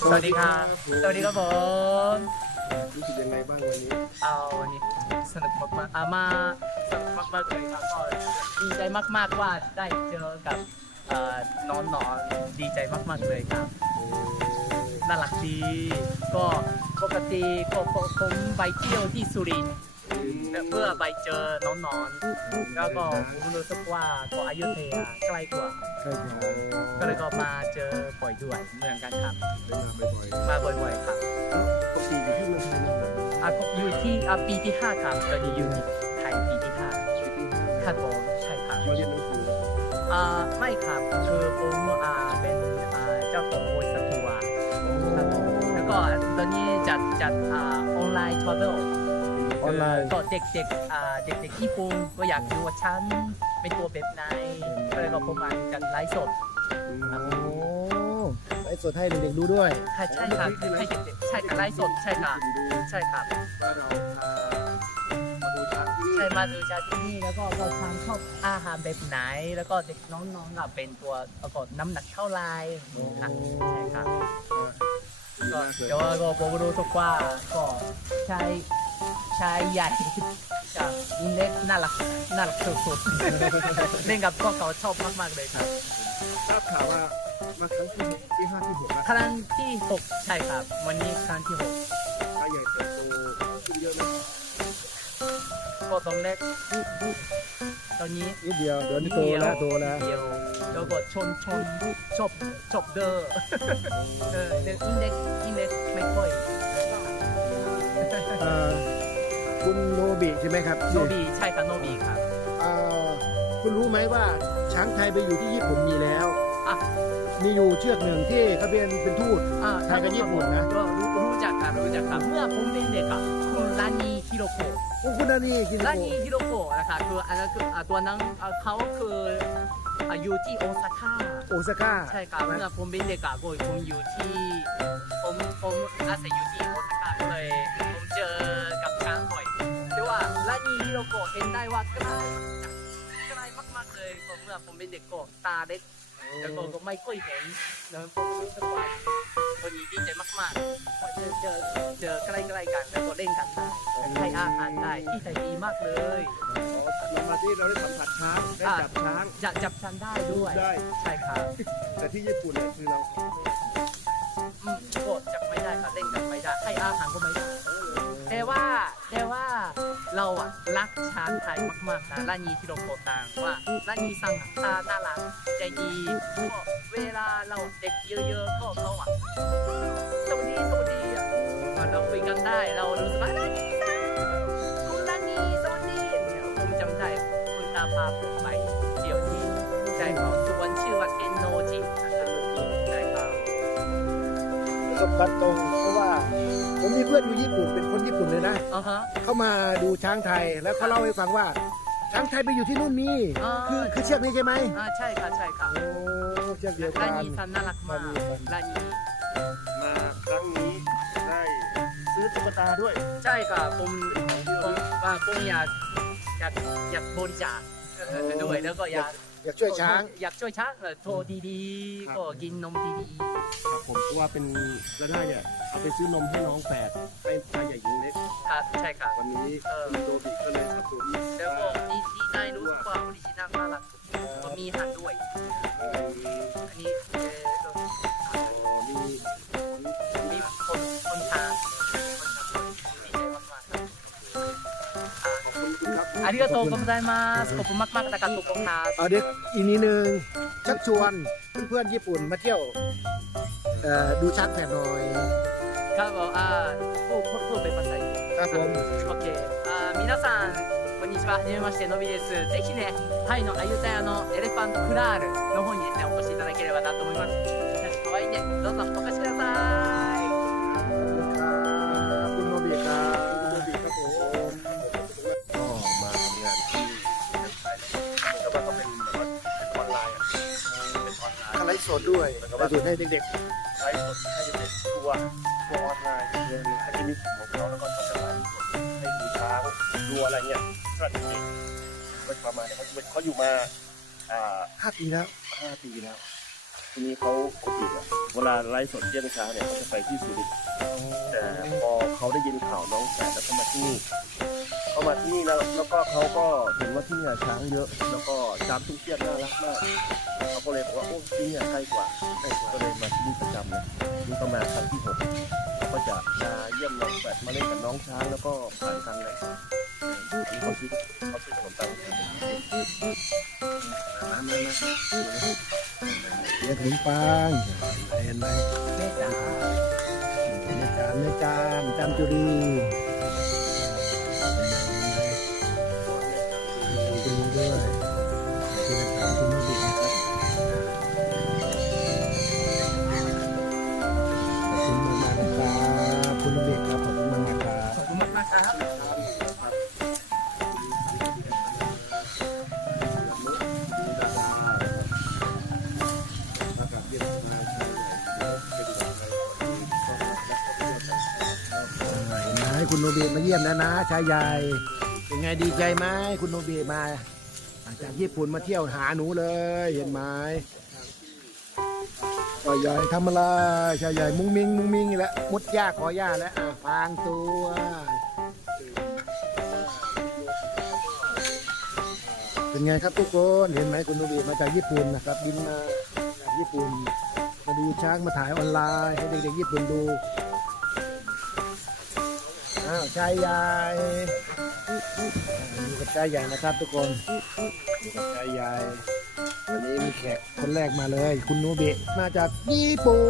สวัสดีครับ สวัสดีครับผม รู้สึกยังไงบ้างวันนี้ เอาวันนี้สนุกมากๆอ่ามาสนุกมากๆเลยครับก็ดีใจมากๆว่าได้เจอกับเอ่อน้องๆดีใจมากๆเลยครับ น่ารักดี ก็ปกติก็ผมผมไปเที่ยวที่สุรินทร์ เพื่อไปเจอน้องๆแล้วก็ผมรู้สึกว่าก็อยุธยาใกล้กว่าใช่ครับก็เลยก็มาเจอบ่อยด้วยเหมือนกันครับเวลาบ่อยมาบ่อยๆครับๆปกติอยู่ที่เมืองไทยนะครับอะผมอยู่ที่อะปีที่ห้าครับตอนนี้อยู่ที่ไทยปีที่ห้าชีวิตที่ครับผมใช่ครับมาเรียนหนังสืออ่าไม่ครับคือผมอ่า ออนไลน์ ก็เด็กๆอ่าเด็กๆญี่ปุ่นก็อยากดูว่าฉันเป็นตัวแบบไหนก็เลยก็ผมมาจัดไลฟ์สดครับโอ้ไลฟ์สดให้เด็กๆดูด้วยใช่ใช่ครับให้เด็กๆใช่ครับไลฟ์สดใช่ครับดูใช่ครับว่าเราพามาดูช้างที่นี่ใช่มาดูจากที่นี่แล้วก็เราทานชอบอาหารแบบไหน แล้วก็เด็กน้องๆอะเป็นตัวประกอบน้ำหนักเท่าไหรครับใช่ครับก็เดี๋ยวก็ผมรู้ทุกว่าก็ใช้ ใช้ใหญ่กับอินเล็กน่ารักน่ารักสุดๆเล่นกับพวกเขาชอบมากๆเลยครับทราบข่าวว่ามาครั้งที่หกที่ห้าที่หกแล้วครั้งที่หกใช่ครับ วันนี้ครั้งที่หกช้างใหญ่เติบโตขึ้นเยอะไหมก็ตอนแรกตอนนี้นิดเดียวเดี๋ยวนี้โตแล้วโตแล้วเดียวแล้วก็ชนชนชอบชอบเดอร์เออเด็กอินเด็กอินเด็กไม่ค่อย คุณโนบิใช่ไหมครับโนบีใช่ครับโนบีครับเอ่อคุณรู้ไหมว่าช้างไทยไปอยู่ที่ญี่ปุ่นมีแล้ว อะมีอยู่เชือกหนึ่งที่เขาเป็นเป็นทูตอ่าไทยกับญี่ปุ่นนะก็รู้รู้จักครับรู้จักครับเมื่อผมเป็นเด็กอะคุณรานีฮิโรโกะโอ้คุณนานี่กินราโกนีฮิโรโกะนะคะคืออันนั้นคืออ่าตัวนั้นอ่าเขาคืออ่าอยู่ที่โอซาก้า โอซาก้า ใช่ครับเมื่อผมเป็นเด็กอะก็ผมอยู่ที่ ผมผมอาศัยอยู่ที่โอซาก้าก็เลยผมเจอ โรโกะเห็นได้ว่าใกล้ใกล้มากๆเลยก็เมื่อผมเป็นเด็กก็ตาเล็กแล้วก็ก็ไม่ค่อยเห็นแล้วผมรู้สึกว่าวันนี้ดีใจมากๆว่าเจอเจอเจอใกล้ๆกันแล้วก็เล่นกันได้ให้อาหารได้ที่ใจดีมากเลยเรามาที่เราได้สัมผัสช้างได้จับช้างจะจับฉันได้ด้วยได้ใช่ครับแต่ที่ญี่ปุ่นเนี่ยคือเราอืมโกรธจับไม่ได้ค่ะเล่นกันไม่ได้ให้อาหารก็ไม่ได้ แต่ว่าแต่ว่าเราอะรักช้างไทยมากๆนะรานีที่เราโกตังว่ารานีสั่งตาน่ารักใจดีก็เวลาเราเด็กเยอะๆก็เขาอะสวัสดีสวัสดีอะเราคุยกันได้เรารู้สึกว่ารานีสั่งคุณรานีสวัสดีเนี่ยผมจำได้คุณตาพาผมไปเที่ยวที่ใช่ครับสวนชื่อว่าเทนโนจินะครับใช่ครับ ประสบการณ์ตรงเพราะว่า ผมมีเพื่อนอยู่ญี่ปุ่นเป็นคนญี่ปุ่นเลยนะ อ่าฮะ เขามาดูช้างไทยแล้วเขาเล่าให้ฟังว่าช้างไทยไปอยู่ที่นู่นมีอ่าคือคือเชือกนี้ใช่ไหมอ่าใช่ค่ะใช่ค่ะโอ้เชือกเดียวกัราน นีซันน่ารักมากรานีซันรานีมาครั้งนี้ได้ซื้อตุ๊กตาด้วยใช่ค่ะผมผมว่าผมอยากอยากอยากบริจาคเออด้วยแล้วก็อยาก อยากช่วยช้าง อยากช่วยช้างเออโทรดีๆก็กินนมดีครับผมเพราะว่าเป็นรายได้เนี่ยเอาไปซื้อนมให้น้องแฝดให้ชายใหญ่หญิงเล็กๆครับใช่ค่ะวันนี้เออ คุณโดบิก็เลยสนับสนุนแล้วก็ดีดีใจรู้สึกว่าออริจินัลน่ารักก็มีหันด้วย อันนี้ อันนี้ก็โตกอมไซมาสขอบคุณมากมากตะการตุกของนาเอันนี้อีกนิดนึงชักชวนเพื่อนญี่ปุ่นมาเที่ยวดูช้างแผ่นหน่อยครับผมอ่าพูดพูดเป็นภาษาครับผมโอเคอ่ามินาซังこんにちは、はじめまして、のびです。ぜひね、タイのアユタヤのエレファントクラールの方にですね、お越しいただければなと思います。可愛いね、どうぞお越しください。 ฟ์สดด้วยไลฟ์สดให้เด็กไลฟ์สดให้เด็กๆทัวร์ทัวร์ออนไลน์เดินให้มิตของเขาแล้วก็เขาจะไลฟ์สดให้ดูช้างดูอะไรเงี้ยก็เด็กๆก็ประมาณนี้เขาเขาอยู่มาอ่าๆห้าปีแล้วห้าปีแล้วทีนี้เขาปกติอะเวลาไลฟ์สดเที่ยงเช้าเนี่ยเขาจะไปที่สุรินทร์แต่พอเขาได้ยินข่าวน้องแฝดแล้วเขามาที่นี่เขา มาที่นี่แล้วแล้วก็เขาก็เห็นว่าที่นี่ช้างเยอะ แล้วก็จามทุ่งเทียบน่ารักมากเขาก็เลยบอกว่าโอ้ที่นี่ใกล้กว่าใกล้กว่าก็เลยมาที่นี่ประจำเลยนี่ก็มาครั้งที่หกก็จะมาเยี่ยมน้องแฝดมาเล่นกับน้องช้างแล้วก็ผ่านกันเลยนี่เขาซื้อเขาซื้อขนมปังให้ผมามามาเสียถึงปังเห็นไหมแม่จ๋าแม่จามแม่จามจามจุรี ด้วยคุณถามคุณโนบินะครับขอบคุณมากๆนะครับคุณโนบิครับขอบคุณมากๆครับขอบคุณมากๆครับเห็นไหมคุณโนบิมาเยี่ยมนะนะชายใหญ่เป็นไงดีใจไหมคุณโนบิมา จากญี่ปุ่นมาเที่ยวหาหนูเลยเห็นไหมชายใหญ่ทำอะไรชายใหญ่มุ้งมิงมุ้งมิงแหละมุดหญ้าขอหญ้าแล้วอะฟางตัวเป็นไงครับทุกคนเห็นไหมคุณโนบิมาจากญี่ปุ่นนะครับบินมาจากญี่ปุ่นมาดูช้างมาถ่ายออนไลน์ให้เด็กๆญี่ปุ่นดูอ้าวชายใหญ่ อยู่กับชายใหญ่นะครับทุกคนอยู่กับชายใหญ่วันนี้มีแขกคนแรกมาเลย คุณโนเบะมาจากญี่ปุ่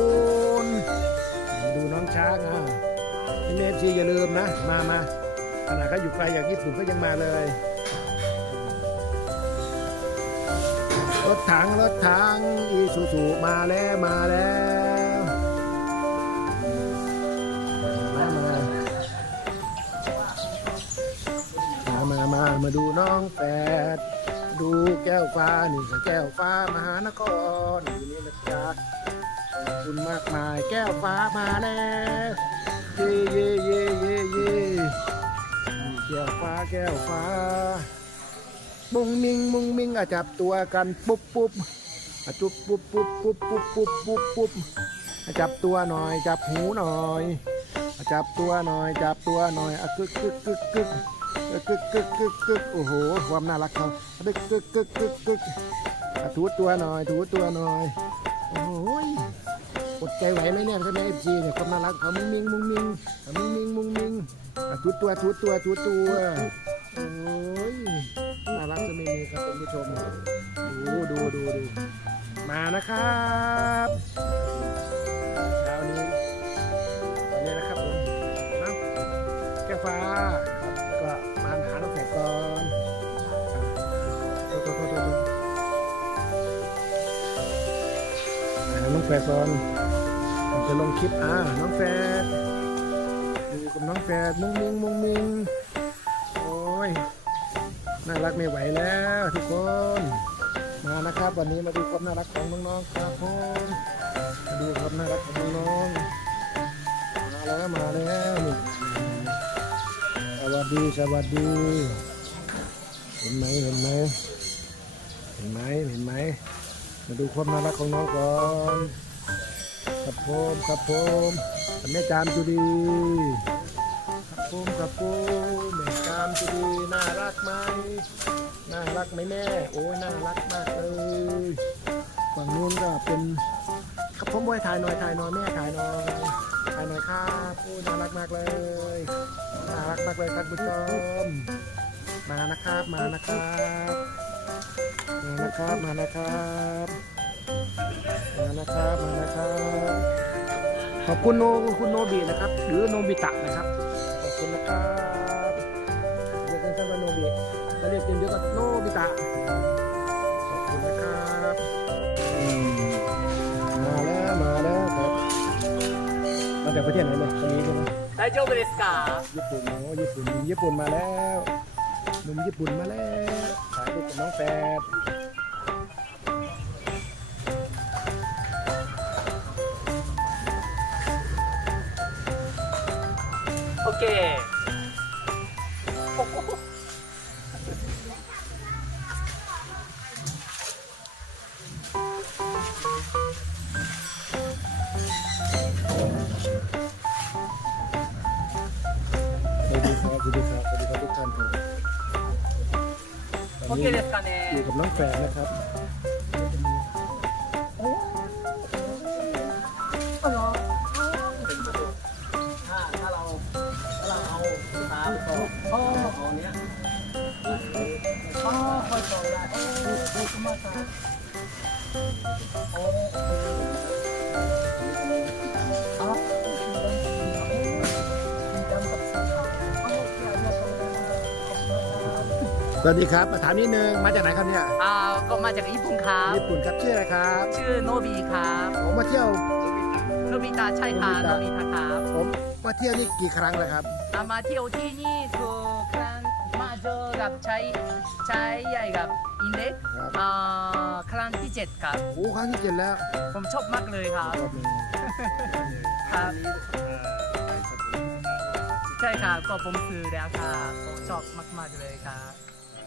นดูน้องช้างอะเนฟซีอย่าลืมนะ มามาขนาดเขาอยู่ไกลจากญี่ปุ่นเขายังมาเลย รถถังรถถังอีซูซูมาแล้วมาแล้ว มาดูน้องแปดดูแก้วฟ้านี่คือแก้วฟ้ามหานครอยู่นี่นะจ๊ะขอบคุณมากมายแก้วฟ้ามาแล้วเย่เย่เย่เย่เย่แก้วฟ้าแก้วฟ้ามุงมิงมุงมิงอะจับตัวกันปุ๊บปุ๊บอะจุบปุ๊บปุ๊บปุ๊บปุ๊บปุ๊บปุ๊บปุ๊บอะจับตัวหน่อย จับหูหน่อยอะจับตัวหน่อย จับตัวหน่อยอะกึกกึกกึกกึก กึกกึกกึกกึกโอ้โห ความน่ารักเขากึกกึกกึกกึกกึกถูตัวหน่อย ถูตัวหน่อย โอ้ยอดใจไหวไหมเนี่ยใช่ไมเอฟซีเนี่ยความน่ารักเขามุ้งมิงมุ้งมิงมุ้งมิงมุ้งมิงถูตัวถูตัวถูตัว โอ้ย น่ารักจะไม่มีครับท่านผู้ชม ดูดูดูดู มานะครับเช้านี้อนนี้นะครับผมนะแก้ฟ้า แฝดก่อนผมจะลงคลิปอ่าน้องแฝดอยู่กับน้องแฝดมุ้งมิงมุ้งมิงโอ้ยน่ารักไม่ไหวแล้วทุกคนมานะครับ วันนี้มาดูความน่ารักของน้องๆครับผมมาดูความน่ารักของน้องๆมาแล้วมาแล้วสวัสดีสวัสดีเห็นไหมเห็นไหมเห็นไหมเห็นไหม มาดูความน่ารักของน้องก่อนครับผมครับผมแม่จามจุดีครับผมครับผมแม่จามจุดีน่ารักไหมน่ารักไหมแม่ โอ้ยน่ารักมากเลยฝั่งนู้นก็เป็นครับผมบอยถ่ายหน่อยถ่ายหน่อยแม่ถ่ายหน่อยถ่ายหน่อยครับโอ้ยน่ารักมากเลยน่ารักมากเลยครับคุณผู้ชมมานะครับมานะครับ มานะครับ มานะครับ มานะครับ มานะครับ ขอบคุณโนคุณโนบีนะครับ หรือโนบิตะนะครับ ขอบคุณนะครับเรียกกันว่าโนบีจะเรียกเต็มเดียวกับโนบิตะ ขอบคุณนะครับมาแล้ว มาแล้วครับ มาจากประเทศไหนเนี่ยคนนี้ใช่ไหมไดโจเบริสกาญี่ปุ่นโอ้ญี่ปุ่น ญี่ปุ่นมาแล้วหนุ่มญี่ปุ่นมาแล้ว cuidado que. Okay. OK ですか อยู่ ね กับน้องแฝดนะครับ ถ้าถ้าเราถ้าเราเอาตามต่อเอาเนี้ย ああはいはいおおまたおあ สวัสดีครับมาถามนิดนึงมาจากไหนครับเนี่ยอ่าก็มาจากญี่ปุ่นครับ ญี่ปุ่นครับชื่ออะไรครับชื่อโนบีครับผมมาเที่ยวโนบิตะใช่ครับโนโนบิบิตะตะครับผมมาเที่ยวนี่กี่ครั้งแล้วครับอ่ามาเที่ยวที่นี่คือครั้งมาเจอกับชายชายใหญ่กับอินเด็กครับอ่าครั้งที่เจ็ดครับโอ้ครั้งที่เจ็ดแล้วผมชอบมากเลยครับรอบหนึ่งครับใช่ครับก็ผมซื้อแล้วครับผมชอบมากๆเลยครับ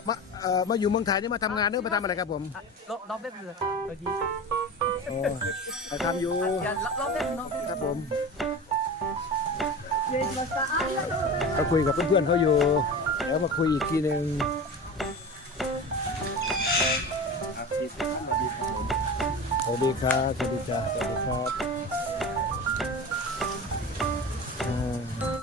มาเอ่อมาอยู่เมืองไทยนี่มาทำงานหรือมาทำอะไรครับผมลออบแรกเลยเมื่อกี้โอ้ไาทำอยู่การรอบแรกรอบครับผมเขาคุยกับเพื่อนๆเขาอยู่ แล้วมาคุยอีกทีหนึ่งสวัสดีครับสวัสดีจ้าสวัสดีครับ